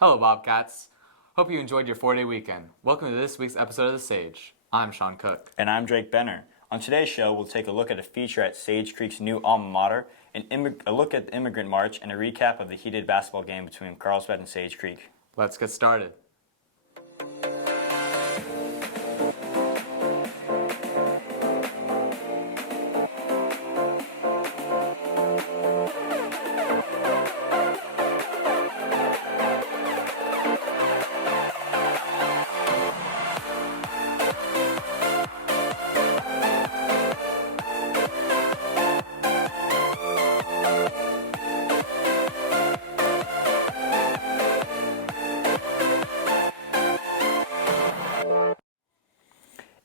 Hello, Bobcats. Hope you enjoyed your 4-day weekend. Welcome to this week's episode of The Sage. I'm Sean Cooke. And I'm Drake Benner. On today's show, we'll take a look at a feature at Sage Creek's new alma mater, a look at the Immigrant March, and a recap of the heated basketball game between Carlsbad and Sage Creek. Let's get started.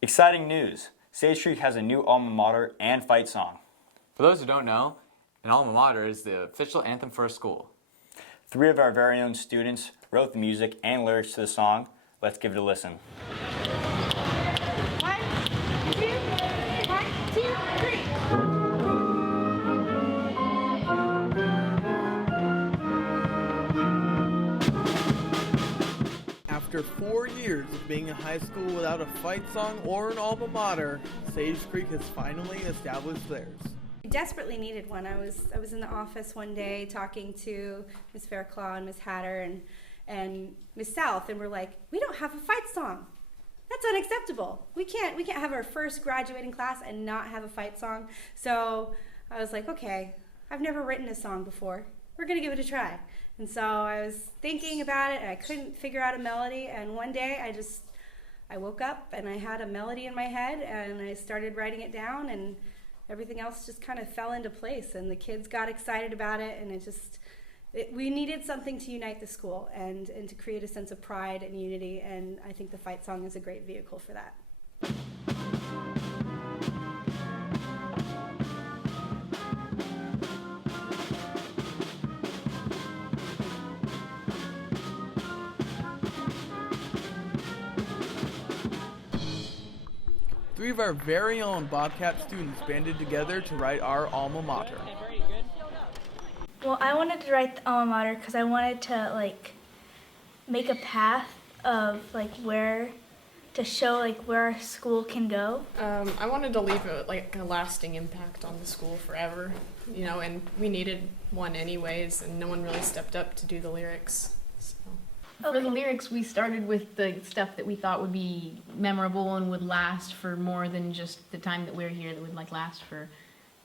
Exciting news! Sage Creek has a new alma mater and fight song. For those who don't know, an alma mater is the official anthem for a school. 3 of our very own students wrote the music and lyrics to the song. Let's give it a listen. 1, 2, 3. After 4 years of being a high school without a fight song or an alma mater, Sage Creek has finally established theirs. I desperately needed one. I was in the office one day talking to Miss Fairclaw and Miss Hatter and Miss South, and we're like, we don't have a fight song. That's unacceptable. We can't have our first graduating class and not have a fight song. So I was like, okay, I've never written a song before. We're gonna give it a try. And so I was thinking about it, and I couldn't figure out a melody. And one day I woke up and I had a melody in my head, and I started writing it down, and everything else just kind of fell into place. And the kids got excited about it, and we needed something to unite the school and to create a sense of pride and unity. And I think the fight song is a great vehicle for that. Three of our very own Bobcat students banded together to write our alma mater. Well, I wanted to write the alma mater because I wanted to make a path of where to show where our school can go. I wanted to leave a lasting impact on the school forever, and we needed one anyways, and no one really stepped up to do the lyrics. So. For the lyrics, we started with the stuff that we thought would be memorable and would last for more than just the time that we're here, that would last for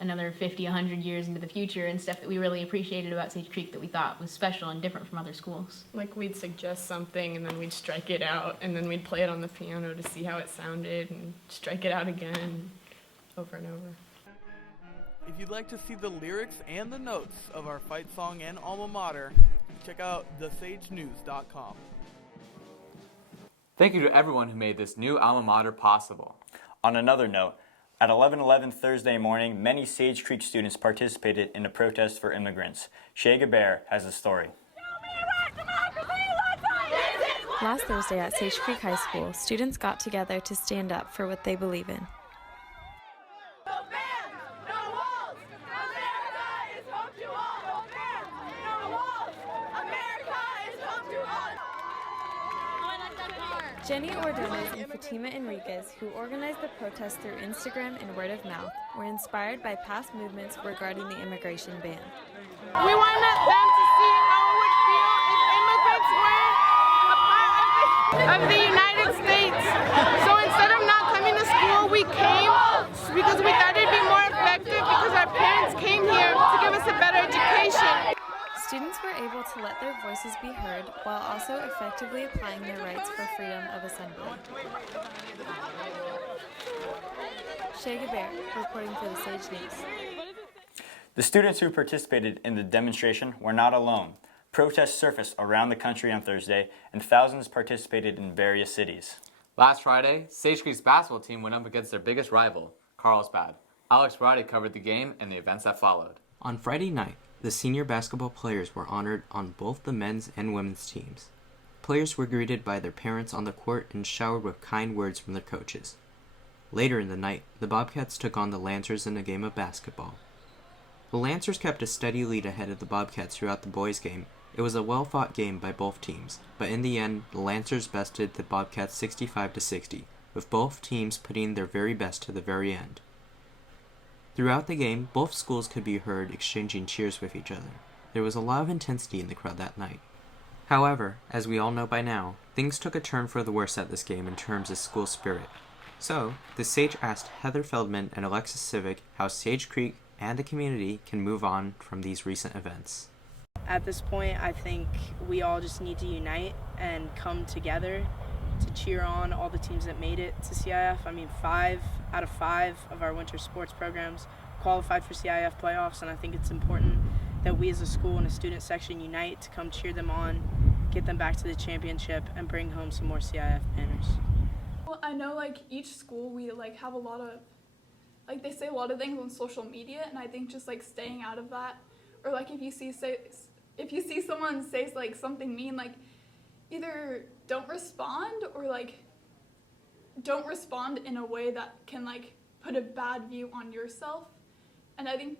another 50, 100 years into the future, and stuff that we really appreciated about Sage Creek that we thought was special and different from other schools. We'd suggest something, and then we'd strike it out, and then we'd play it on the piano to see how it sounded, and strike it out again, over and over. If you'd like to see the lyrics and the notes of our fight song and alma mater, check out thesagenews.com. Thank you to everyone who made this new alma mater possible. On another note, at 11:11 Thursday morning, many Sage Creek students participated in a protest for immigrants. Shay Gabert has the story. Last Thursday at Sage Creek High School, students got together to stand up for what they believe in. Jenny Ordonez and Fatima Enriquez, who organized the protest through Instagram and word of mouth, were inspired by past movements regarding the immigration ban. We wanted them to see how it would feel if immigrants were a part of the United States. So instead of not coming to school, we came because we thought it'd be more effective because our parents came here to give us a better education. Students were able to let their voices be heard while also effectively applying their rights for freedom of assembly. Shay Gabert, reporting for the Sage News. The students who participated in the demonstration were not alone. Protests surfaced around the country on Thursday, and thousands participated in various cities. Last Friday, Sage Creek's basketball team went up against their biggest rival, Carlsbad. Alex Brady covered the game and the events that followed. On Friday night, the senior basketball players were honored on both the men's and women's teams. Players were greeted by their parents on the court and showered with kind words from their coaches. Later in the night, the Bobcats took on the Lancers in a game of basketball. The Lancers kept a steady lead ahead of the Bobcats throughout the boys' game It was a well-fought game by both teams, but in the end, the Lancers bested the Bobcats 65-60, with both teams putting their very best to the very end. Throughout the game, both schools could be heard exchanging cheers with each other. There was a lot of intensity in the crowd that night. However, as we all know by now, things took a turn for the worse at this game in terms of school spirit. So, the Sage asked Heather Feldman and Alexis Civic how Sage Creek and the community can move on from these recent events. At this point, I think we all just need to unite and come together to cheer on all the teams that made it to CIF. I mean, 5 out of 5 of our winter sports programs qualified for CIF playoffs, and I think it's important that we as a school and a student section unite to come cheer them on, get them back to the championship, and bring home some more CIF banners. Well, I know each school we have a lot of, they say a lot of things on social media, and I think just staying out of that, or if you see someone say something mean, either don't respond or don't respond in a way that can put a bad view on yourself. And I think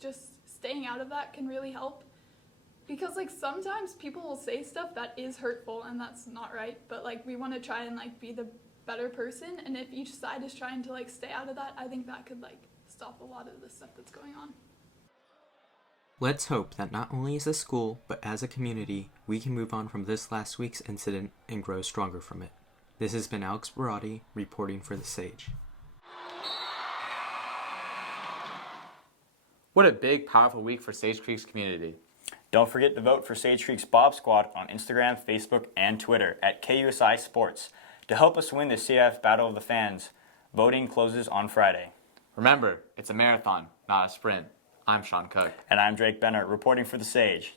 just staying out of that can really help, because sometimes people will say stuff that is hurtful and that's not right, but we want to try and be the better person, and if each side is trying to stay out of that, I think that could stop a lot of the stuff that's going on. Let's hope that not only as a school, but as a community, we can move on from this last week's incident and grow stronger from it. This has been Alex Barati reporting for The Sage. What a big, powerful week for Sage Creek's community. Don't forget to vote for Sage Creek's Bob Squad on Instagram, Facebook, and Twitter at KUSI Sports to help us win the CIF Battle of the Fans. Voting closes on Friday. Remember, it's a marathon, not a sprint. I'm Sean Cooke. And I'm Drake Benner, reporting for The Sage.